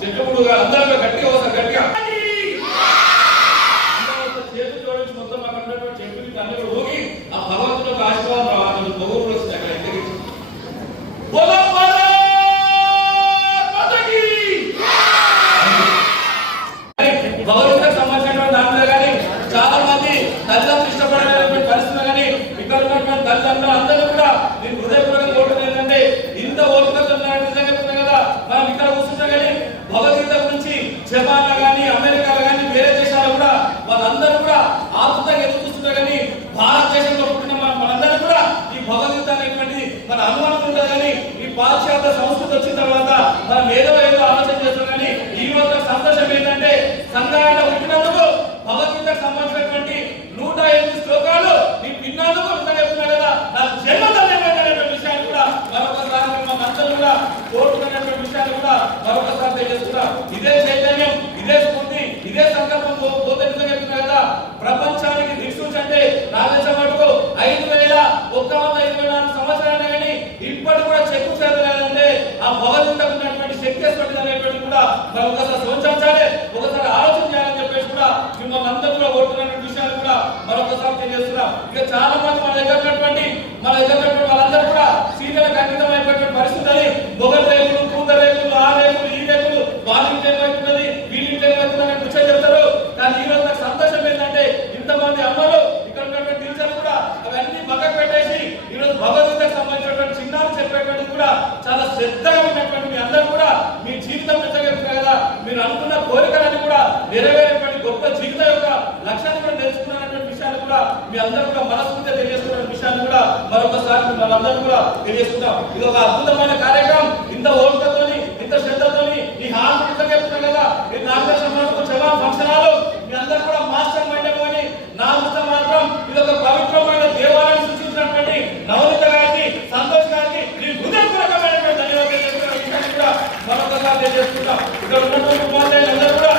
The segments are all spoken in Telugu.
చెట్టుడు అందరూ గట్టిగా ఒకసారి గట్టిగా చేతులు జోడించి మొత్తం అక్కడ చెట్టుకి అన్ని కూడా ఊగి ఆ భగవంతుడు ఒక ఆశీర్వాదం రావాలి పొగలు వస్తుంది అక్కడ ఇంటికి భగవంతుడికి సంబంధించినటువంటి దాంట్లో కానీ చాలా మంది తల్లిదండ్రులు ఇష్టపడలేనటువంటి పరిస్థితులు కానీ ఇక్కడ ఉన్నటువంటి తల్లిదండ్రులు అందరూ కూడా నేను హృదయపూర్వకంగా కోరుకునేది ఏంటంటే ఇంత ఓపికతో నిజంగా చెప్తున్నాం కదా మనం ఇక్కడ కూర్చుంటాం కానీ భగవద్గీత గురించి జపాన్ కానీ అమెరికాలో కానీ వేరే దేశాలు కూడా వాళ్ళందరూ కూడా ఆతృతంగా ఎదురు చూస్తుంటారు కానీ భారతదేశంలో పుట్టిన మనందరూ కూడా ఈ భగవద్గీత అనేటువంటి మన అనుమానం ఉంటుంది కానీ ఈ పాశ్చాత్య సంస్కృతి వచ్చిన తర్వాత మనం ఏదో ఆలోచన చేస్తాం కానీ ఈ రోజు సంతోషం ఏంటంటే సంఘాలలో పుట్టినందుకు భగవద్గీతకు సంబంధించినటువంటి 108 శ్లోకాలు నీ పిన్నలకు చెప్తున్నా కదా నా జన్మధన్యమైనటువంటి విషయాలు కూడా మరొకసారి మనందరూ కూడా కోరుకునేటువంటి విషయాలు కూడా మరొకసారి తెలియజేస్తున్నా. ఇదే చైతన్యం, ఇదే స్ఫూర్తి, ఇదే సంకల్పం పోతే నిజంగా చెప్తున్నా కదా ప్రపంచానికి దిక్సూచి అంటే నా దేశం మటుకు 5124 సంవత్సరాలు కానీ ఇప్పటి కూడా చెక్కు చేతలేదంటే ఆ భగవద్గీతకు ఉన్నటువంటి శక్తి అనేటువంటి కూడా మనం ఒకసారి సోచించాలి, ఒకసారి ఆలోచన చేయాలని చెప్పేసి కూడా మిమ్మల్ని అందరూ కూడా కోరుతున్న విషయాలు కూడా మరొకసారి తెలియజేస్తున్నాం. ఇక చాలా మంది మన దగ్గర ఉన్నటువంటి వాళ్ళందరూ కూడా సీరియల్కి అంకితం అయిపోయినటువంటి పరిస్థితి అని మొగల్ రేకులు, కూతురు రేకులు, ఆ రేకులు, ఈ రేకులు, వాళ్ళకి ఏమవుతున్నది వీళ్ళకి ఏమవుతుందని విషయం చెప్తారు. కానీ ఈ రోజు నాకు సంతోషం ఏంటంటే ఇంతమంది అమ్మలు ఇక్కడ ఉన్నటువంటి టీచర్లు కూడా అవన్నీ పక్కకు పెట్టేసి ఈ రోజు భగవద్గీతకు సంబంధించినటువంటి చిన్నాలు చెప్పేటువంటి కూడా చాలా శ్రద్ధగా ఉన్నటువంటి మీ అందరూ కూడా మీ జీవితం నిజంగా కదా మీరు అనుకున్న కోరికలన్నీ కూడా నెరవేరేటువంటి గొప్ప జీవితం యొక్క లక్ష్యాన్ని కూడా తెలుసుకున్నటువంటి విషయాలు కూడా మీ అందరూ కూడా మనస్ఫూర్తిగా తెలియజేస్తున్న విషయాన్ని కూడా మరొకసారి మనందరూ కూడా తెలియజేస్తున్నాం. ఇది ఒక అద్భుతమైన కార్యక్రమం. ఇంత ఓపికతోని, ఇంత శ్రద్ధతోని ఈ హాల్ నిజంగా చెప్తున్నా కదా ఈ నాగేశ్వర జవాబు ఫంక్షన్ హాల్ మీ అందరూ కూడా మాస్టర్ మైండ్ అని నా ఉత్తమ మాత్రం ఇది ఒక పవిత్రమైన దేవాలయం సృష్టించినటువంటి నవనీత గారికి, సంతోష్ గారికి హృదయపూర్వకమైనటువంటి ధన్యవాదాలు చెప్తున్న విషయాన్ని కూడా మరొకసారి తెలియజేస్తున్నాం. ఇక్కడ ఉన్నటువంటి ఉపాధ్యాయులు అందరూ కూడా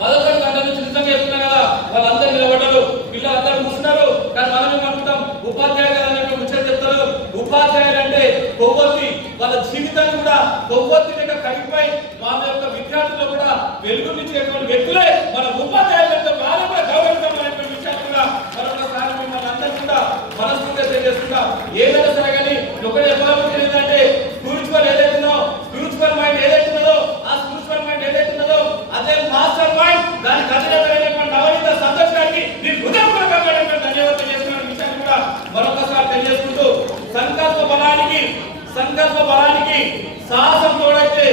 మొదటి గంట నుంచి నిజంగా చెప్తున్నా కదా వాళ్ళందరూ నిలబడ్డారు, పిల్లలందరూ కూర్చున్నారు. కానీ మనమే అనుకుంటాం ఉపాధ్యాయులు అనేటువంటి ముచ్చట చెప్తారు. ఉపాధ్యాయులు అంటే కొవ్వొత్తి, వాళ్ళ జీవితాన్ని కూడా కొవ్వొత్తి లేక కరిగిపోయి వాళ్ళ యొక్క విద్యార్థులు కూడా వెలుగునిచ్చేటువంటి వ్యక్తులే మన ఉపాధ్యాయులతో వాళ్ళు కూడా గౌరవించాలనేటువంటి విషయాన్ని కూడా మరొకసారి మిమ్మల్ని అందరూ కూడా మనస్ఫూర్తిగా తెలియజేస్తున్నాం. ఏదైనా సరే కానీ ఒకటి చెప్పాల్సింది ఏంటంటే స్పిరిచువల్ ఏదైతుందో, స్పిరిచువల్ మైండ్ ఏదైతున్నదో, ఆ స్పిరిచువల్ మైండ్ ఏదైతున్నదో అదే మాస్టర్ మైండ్ దానికి అధినేతమైనటువంటి నవనీత సంతోష్ గారికి నేను హృదయపూర్వకమైనటువంటి ధన్యవాదాలు చేస్తున్న విషయాన్ని కూడా మరొకసారి తెలియజేసుకుంటూ సంకల్ప బలానికి సాహసం తోడైతే